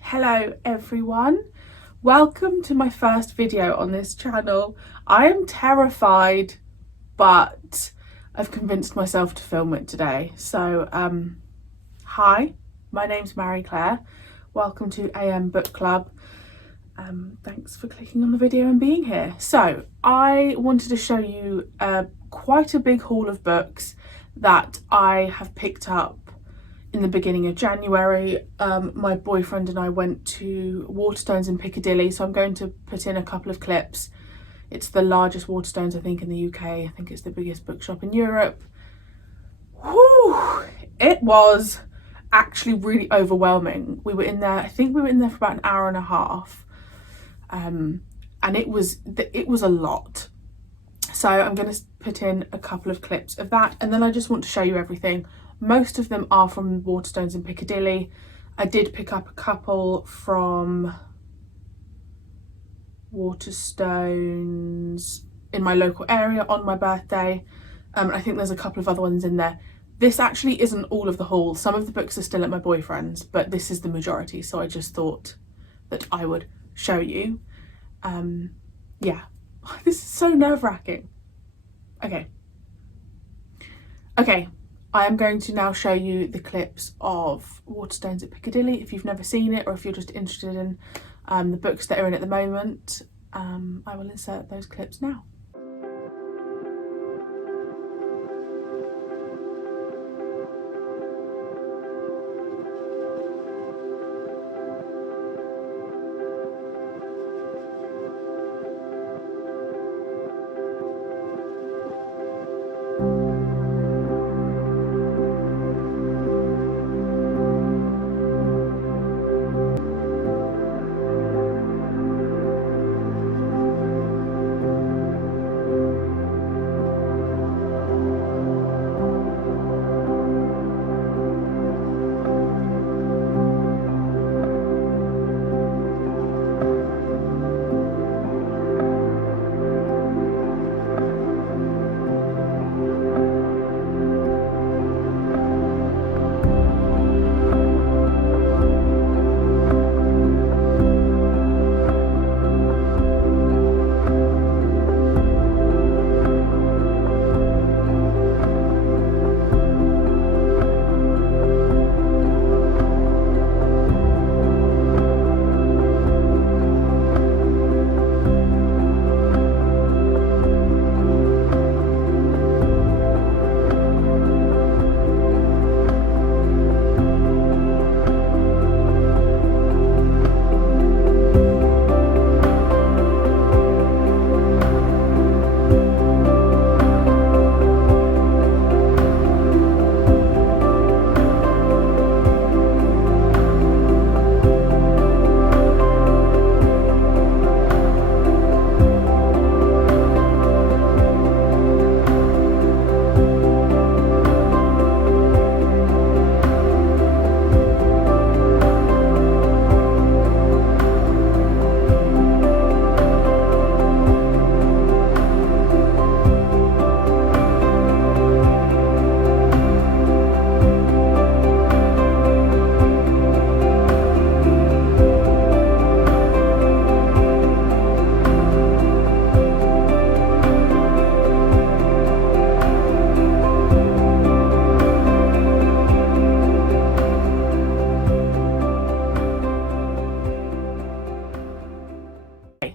Hello everyone, welcome to my first video on this channel. I am terrified, but I've convinced myself to film it today. So hi, my name's Marie-Clare. Welcome to AM Book Club. Thanks for clicking on the video and being here. So I wanted to show you quite a big haul of books that I have picked up in the beginning of January. My boyfriend and I went to Waterstones in Piccadilly, so I'm going to put in a couple of clips. It's the largest Waterstones, I think, in the UK. I think it's the biggest bookshop in Europe. Whew, it was actually really overwhelming. We were in there, I think we were in there for about an hour and a half, and it was a lot. So I'm going to put in a couple of clips of that, and then I just want to show you everything. Most of them are from Waterstones in Piccadilly. I did pick up a couple from Waterstones in my local area on my birthday. I think there's a couple of other ones in there. This actually isn't all of the haul. Some of the books are still at my boyfriend's, but this is the majority, so I just thought that I would show you. Yeah, this is so nerve-wracking. Okay, I am going to now show you the clips of Waterstones at Piccadilly. If you've never seen it, or if you're just interested in the books that are in at the moment, I will insert those clips now.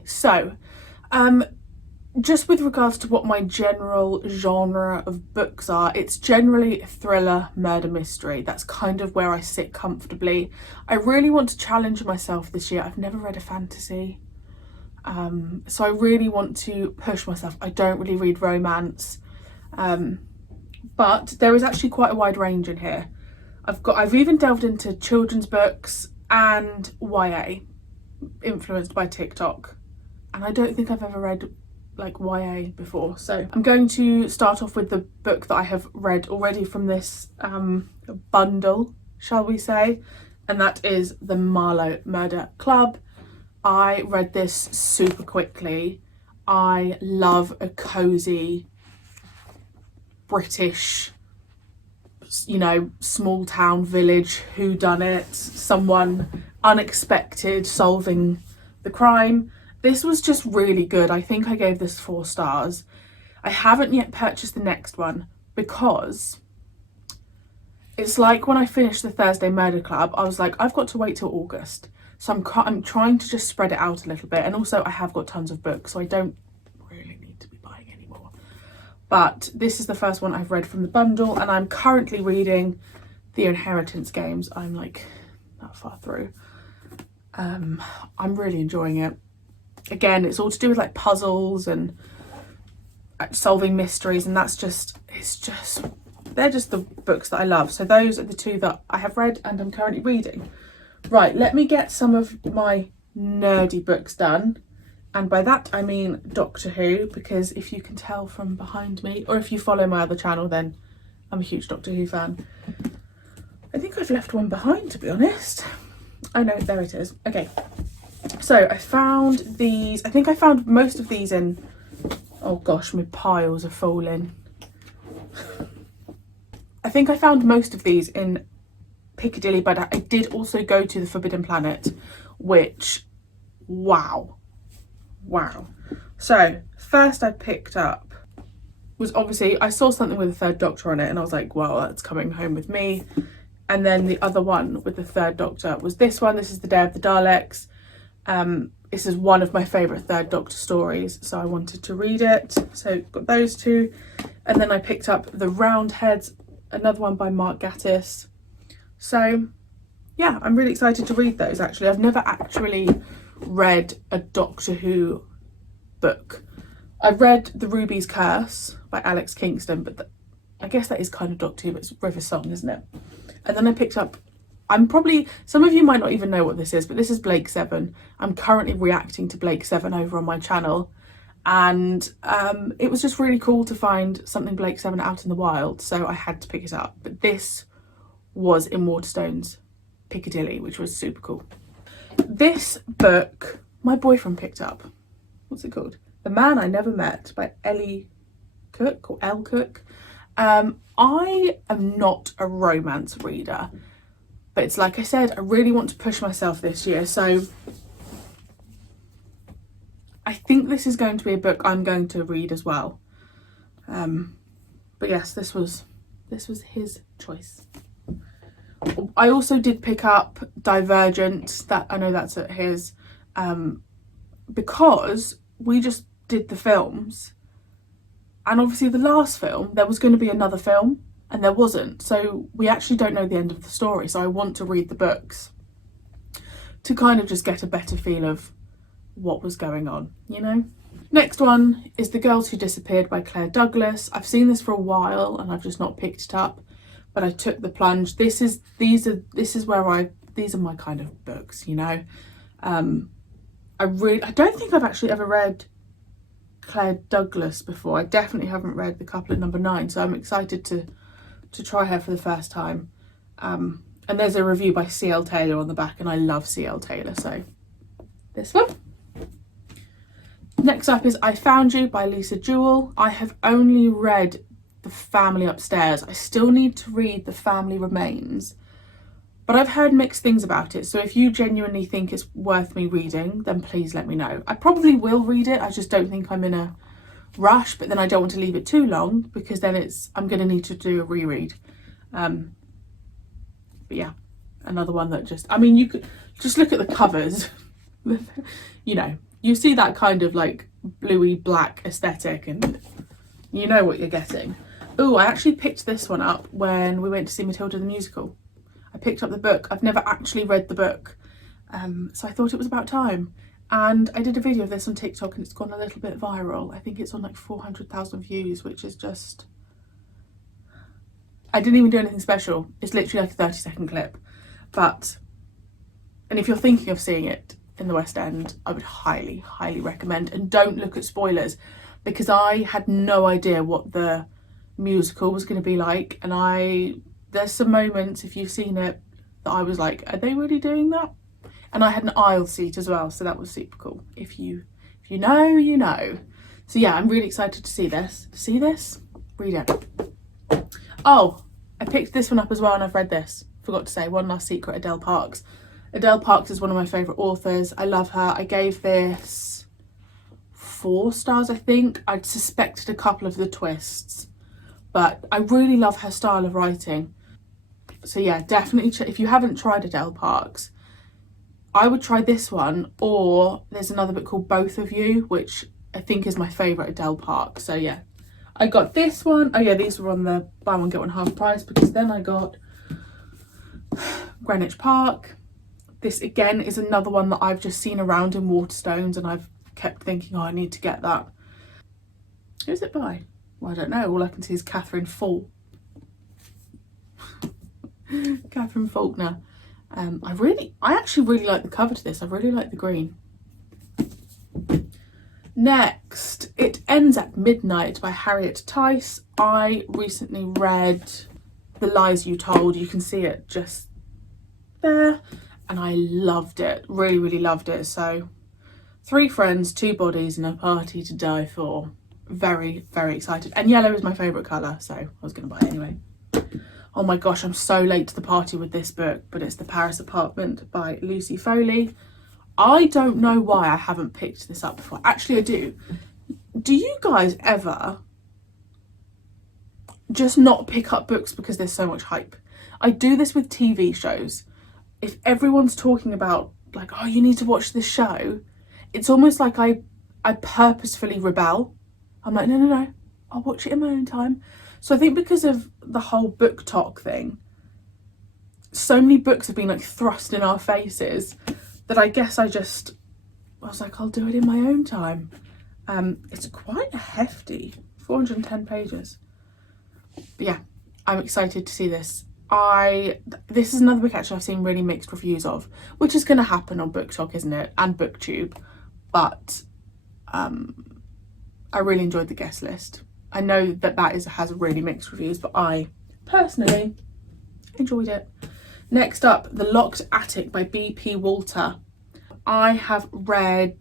So, just with regards to what my general genre of books are, it's generally thriller, murder mystery. That's kind of where I sit comfortably. I really want to challenge myself this year. I've never read a fantasy, so I really want to push myself. I don't really read romance, but there is actually quite a wide range in here. I've even delved into children's books and YA, influenced by TikTok. And I don't think I've ever read like YA before. So I'm going to start off with the book that I have read already from this bundle, shall we say, and that is The Marlowe Murder Club. I read this super quickly. I love a cozy British, you know, small town village whodunit. Someone unexpected solving the crime. This was just really good. I think I gave this 4 stars. I haven't yet purchased the next one because it's like when I finished the Thursday Murder Club, I was like, I've got to wait till August. So I'm trying to just spread it out a little bit. And also I have got tons of books, so I don't really need to be buying any more. But this is the first one I've read from the bundle, and I'm currently reading The Inheritance Games. I'm like that far through. I'm really enjoying it. Again, it's all to do with like puzzles and solving mysteries, and they're just the books that I love. So those are the 2 that I have read and I'm currently reading. Right, let me get some of my nerdy books done. And by that I mean Doctor Who, because if you can tell from behind me, or if you follow my other channel, then I'm a huge Doctor Who fan. I think I've left one behind, to be honest. Oh no, there it is. Okay, so I found these. I think I found most of these in, oh gosh, my piles are falling. I think I found most of these in Piccadilly, but I did also go to the Forbidden Planet, which, wow. So first I picked up was, obviously I saw something with the 3rd Doctor on it and I was like, well, that's coming home with me. And then the other one with the 3rd Doctor was this one. This is The Day of the Daleks. This is one of my favourite 3rd Doctor stories, so I wanted to read it. So got those 2. And then I picked up The Roundheads, another one by Mark Gatiss. So yeah, I'm really excited to read those. Actually, I've never actually read a Doctor Who book. I've read The Ruby's Curse by Alex Kingston, but I guess that is kind of Doctor Who, but it's River Song, isn't it? And then I picked up, some of you might not even know what this is, but this is Blake 7. I'm currently reacting to Blake 7 over on my channel, and it was just really cool to find something Blake 7 out in the wild, so I had to pick it up. But this was in Waterstones Piccadilly, which was super cool. This book my boyfriend picked up. What's it called? The Man I Never Met by Ellie Cook, or Elle Cook. I am not a romance reader, but it's like I said, I really want to push myself this year, so I think this is going to be a book I'm going to read as well. But yes, this was his choice. I also did pick up Divergent, that I know that's at his, because we just did the films, and obviously the last film there was going to be another film and there wasn't, so we actually don't know the end of the story, so I want to read the books to kind of just get a better feel of what was going on, you know. Next one is The Girls Who Disappeared by Claire Douglas. I've seen this for a while and I've just not picked it up, but I took the plunge. These are my kind of books, you know. I don't think I've actually ever read Claire Douglas before. I definitely haven't read The Couple at Number 9, so I'm excited to try her for the first time. And there's a review by C.L. Taylor on the back, and I love C.L. Taylor, so this one. Next up is I Found You by Lisa Jewell. I have only read The Family Upstairs. I still need to read The Family Remains, but I've heard mixed things about it, so if you genuinely think it's worth me reading, then please let me know. I probably will read it, I just don't think I'm in a rush, but then I don't want to leave it too long, because then I'm going to need to do a reread. But yeah, another one that just, I mean, you could just look at the covers. You know, you see that kind of like bluey black aesthetic and you know what you're getting. Oh, I actually picked this one up when we went to see Matilda the musical. I picked up the book. I've never actually read the book, so I thought it was about time. And I did a video of this on TikTok and it's gone a little bit viral. I think it's on like 400,000 views, which is just... I didn't even do anything special. It's literally like a 30-second clip. But, and if you're thinking of seeing it in the West End, I would highly, highly recommend. And don't look at spoilers, because I had no idea what the musical was going to be like. And there's some moments, if you've seen it, that I was like, are they really doing that? And I had an aisle seat as well, so that was super cool. If you know, you know. So yeah, I'm really excited to see this. See this? Read it. Oh, I picked this one up as well and I've read this. Forgot to say, One Last Secret, Adele Parks. Adele Parks is one of my favourite authors. I love her. I gave this 4 stars, I think. I suspected a couple of the twists, but I really love her style of writing. So yeah, definitely if you haven't tried Adele Parks, I would try this one, or there's another book called Both of You, which I think is my favourite Adele Parks. So yeah, I got this one. Oh yeah, these were on the buy one get one half price, because then I got Greenwich Park. This again is another one that I've just seen around in Waterstones, and I've kept thinking, oh, I need to get that. Who's it by? Well, I don't know. All I can see is Catherine Faulkner. Catherine Faulkner. I actually really like the cover to this. I really like the green. Next, It Ends at Midnight by Harriet Tice. I recently read The Lies You Told. You can see it just there, and I loved it. Really, really loved it. So 3 friends, 2 bodies, and a party to die for. Very, very excited. And yellow is my favourite colour, so I was going to buy it anyway. Oh my gosh, I'm so late to the party with this book, but it's The Paris Apartment by Lucy Foley. I don't know why I haven't picked this up before. Actually, I do. Do you guys ever just not pick up books because there's so much hype? I do this with TV shows. If everyone's talking about, like, oh, you need to watch this show, it's almost like I purposefully rebel. I'm like, no, I'll watch it in my own time. So I think because of the whole BookTok thing, so many books have been like thrust in our faces that I guess I was like, I'll do it in my own time. It's quite a hefty 410 pages. But yeah, I'm excited to see this. This is another book actually I've seen really mixed reviews of, which is going to happen on BookTok, isn't it? And BookTube. But I really enjoyed the guest list. I know that has really mixed reviews, but I personally enjoyed it. Next up, The Locked Attic by B.P. Walter. I have read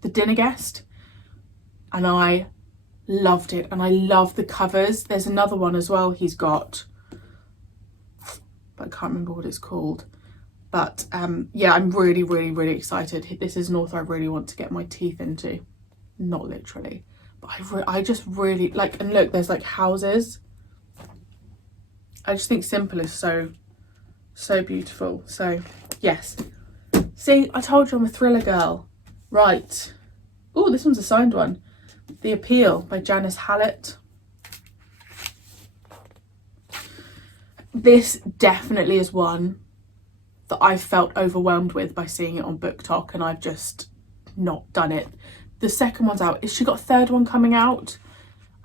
The Dinner Guest, and I loved it, and I love the covers. There's another one as well he's got, but I can't remember what it's called. But yeah, I'm really, really, really excited. This is an author I really want to get my teeth into. Not literally, but I just really like, and look, there's like houses. I just think simple is so beautiful. So yes. See, I told you I'm a thriller girl. Right. Oh, this one's a signed one. The Appeal by Janice Hallett. This definitely is one that I felt overwhelmed with by seeing it on BookTok, and I've just not done it. The second one's out. She got a third one coming out.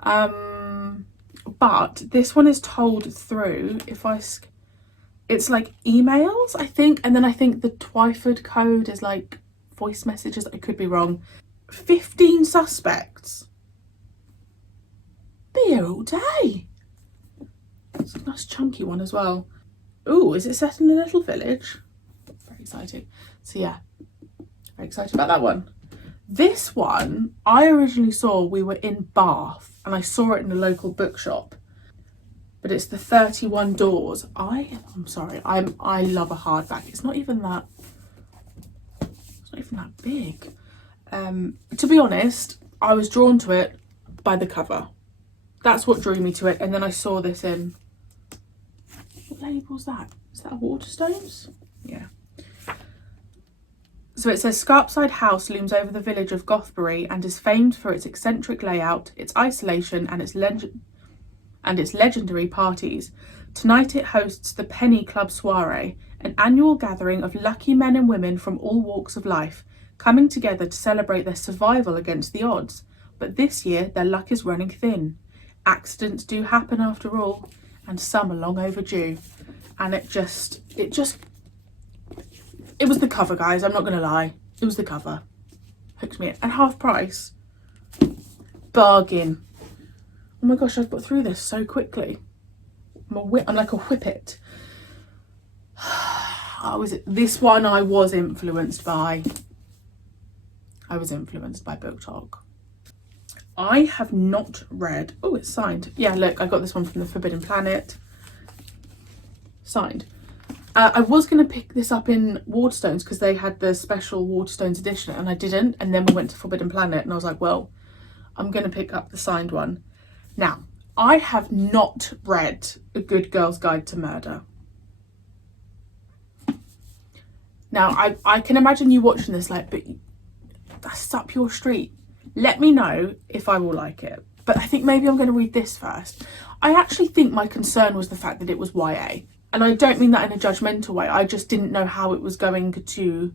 But this one is told through, it's like emails, I think, and then I think the Twyford code is like voice messages. I could be wrong. 15 suspects. Be here all day. It's a nice chunky one as well. Ooh, is it set in a little village? Very exciting. So yeah, very excited about that one. This one, I originally saw, we were in Bath, and I saw it in a local bookshop. But it's The 31 Doors. I'm sorry, I love a hardback. It's not even that big. To be honest, I was drawn to it by the cover. That's what drew me to it. And then I saw this in, what label's that? Is that a Waterstones? Yeah. So it says, Scarpside House looms over the village of Gothbury and is famed for its eccentric layout, its isolation, and its legendary parties. Tonight it hosts the Penny Club Soiree, an annual gathering of lucky men and women from all walks of life, coming together to celebrate their survival against the odds. But this year their luck is running thin. Accidents do happen after all, and some are long overdue. And it was the cover, guys, I'm not gonna lie. It was the cover. Hooked me in. And half price. Bargain. Oh my gosh, I've got through this so quickly. I'm like a whippet. This one I was influenced by BookTok. I have not read, oh, it's signed. Yeah, look, I got this one from the Forbidden Planet. signed. I was going to pick this up in Waterstones because they had the special Waterstones edition, and I didn't. And then we went to Forbidden Planet and I was like, well, I'm going to pick up the signed one. Now, I have not read A Good Girl's Guide to Murder. Now, I can imagine you watching this like, but that's up your street. Let me know if I will like it. But I think maybe I'm going to read this first. I actually think my concern was the fact that it was YA. And I don't mean that in a judgmental way. I just didn't know how it was going to,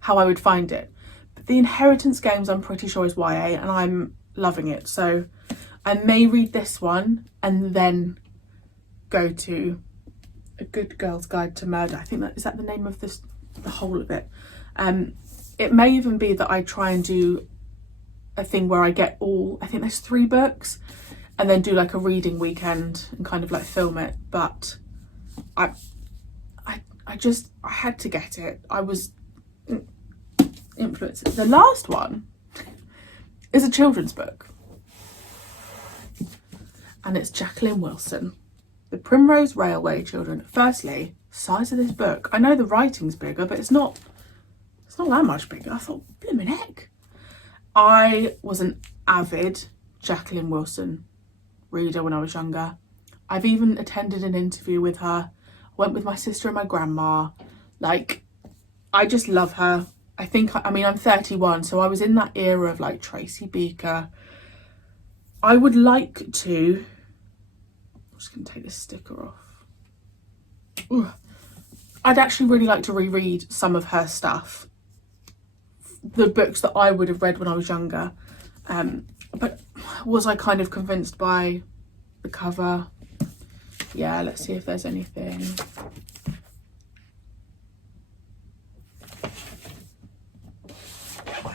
how I would find it. But the Inheritance Games, I'm pretty sure, is YA, and I'm loving it. So I may read this one and then go to A Good Girl's Guide to Murder. I think is that the name of this, the whole of it. It may even be that I try and do a thing where I get all, I think there's 3 books, and then do like a reading weekend and kind of like film it. But I had to get it. I was influenced. The last one is a children's book, and it's Jacqueline Wilson, The Primrose Railway Children. Firstly, size of this book. I know the writing's bigger, but it's not that much bigger. I thought, blimmin' heck. I was an avid Jacqueline Wilson reader when I was younger. I've even attended an interview with her. I went with my sister and my grandma. Like, I just love her. I mean, I'm 31, so I was in that era of like Tracy Beaker. I would like to, I'm just going to take this sticker off. Ugh. I'd actually really like to reread some of her stuff. The books that I would have read when I was younger. But was I kind of convinced by the cover? Yeah, let's see if there's anything.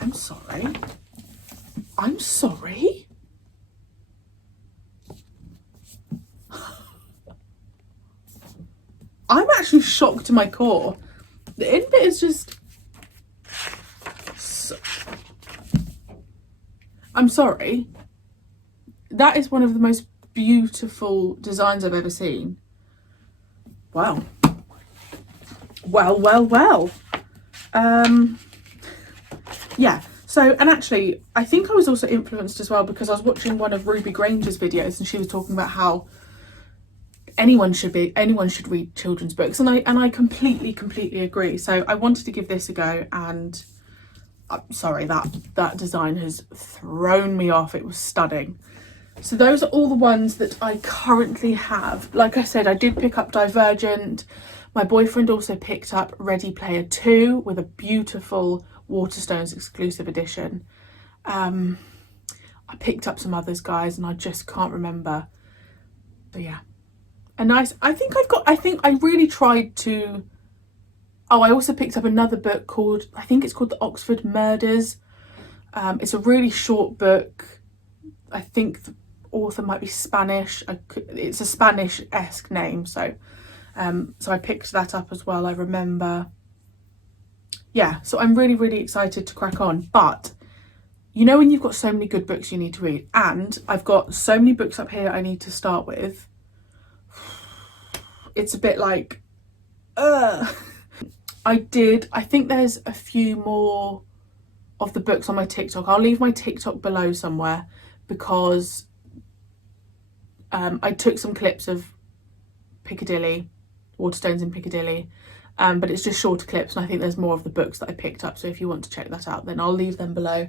I'm sorry. I'm sorry? I'm actually shocked to my core. The end bit is just... I'm sorry. That is one of the most beautiful designs I've ever seen. Wow. Well. Yeah. So, and actually, I think I was also influenced as well because I was watching one of Ruby Granger's videos, and she was talking about how anyone should read children's books, and I completely agree. So I wanted to give this a go, and I'm sorry, that design has thrown me off. It was stunning. So those are all the ones that I currently have. Like I said, I did pick up Divergent. My boyfriend also picked up Ready Player 2 with a beautiful Waterstones exclusive edition. I picked up some others, guys, and I just can't remember. But yeah, a nice, I think I really tried to, oh, I also picked up another book called, I think it's called The Oxford Murders. It's a really short book. I think the author might be Spanish. It's a Spanish-esque name, so I picked that up as well, I remember. Yeah, so I'm really excited to crack on. But you know when you've got so many good books you need to read, and I've got so many books up here I need to start with, it's a bit like, I think there's a few more of the books on my TikTok. I'll leave my TikTok below somewhere because I took some clips of Piccadilly, Waterstones in Piccadilly, but it's just shorter clips, and I think there's more of the books that I picked up, so if you want to check that out, then I'll leave them below.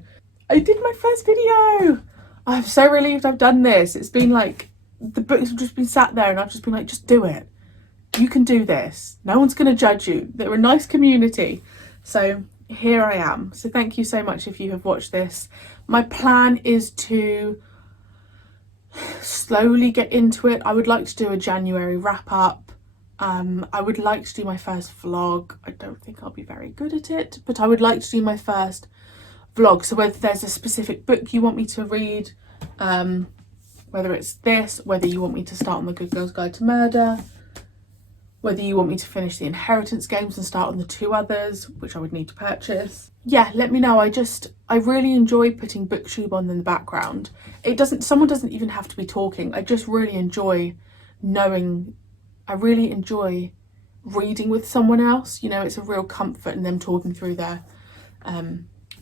I did my first video! I'm so relieved I've done this. It's been like, the books have just been sat there and I've just been like, just do it. You can do this. No one's going to judge you. They're a nice community. So here I am. So thank you so much if you have watched this. My plan is to slowly get into it. I would like to do a January wrap up. I would like to do my first vlog. I don't think I'll be very good at it, but I would like to do my first vlog. So whether there's a specific book you want me to read, whether it's this, whether you want me to start on The Good Girl's Guide to Murder, whether you want me to finish the Inheritance Games and start on the 2 others, which I would need to purchase. Yeah, let me know. I really enjoy putting BookTube on in the background. Someone doesn't even have to be talking. I just really enjoy knowing I really enjoy reading with someone else. You know, it's a real comfort in them talking through their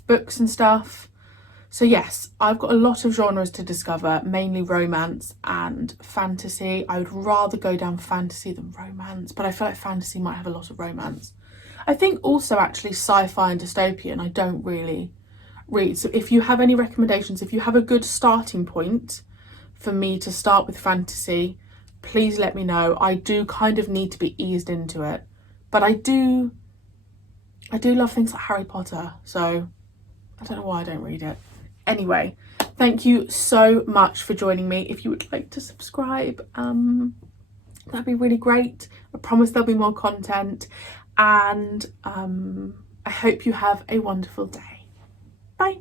books and stuff. So yes, I've got a lot of genres to discover, mainly romance and fantasy. I would rather go down fantasy than romance, but I feel like fantasy might have a lot of romance. I think also actually sci-fi and dystopian I don't really read. So if you have any recommendations, if you have a good starting point for me to start with fantasy, please let me know. I do kind of need to be eased into it, but I do love things like Harry Potter, so I don't know why I don't read it. Anyway, thank you so much for joining me. If you would like to subscribe, that'd be really great. I promise there'll be more content, and I hope you have a wonderful day. Bye.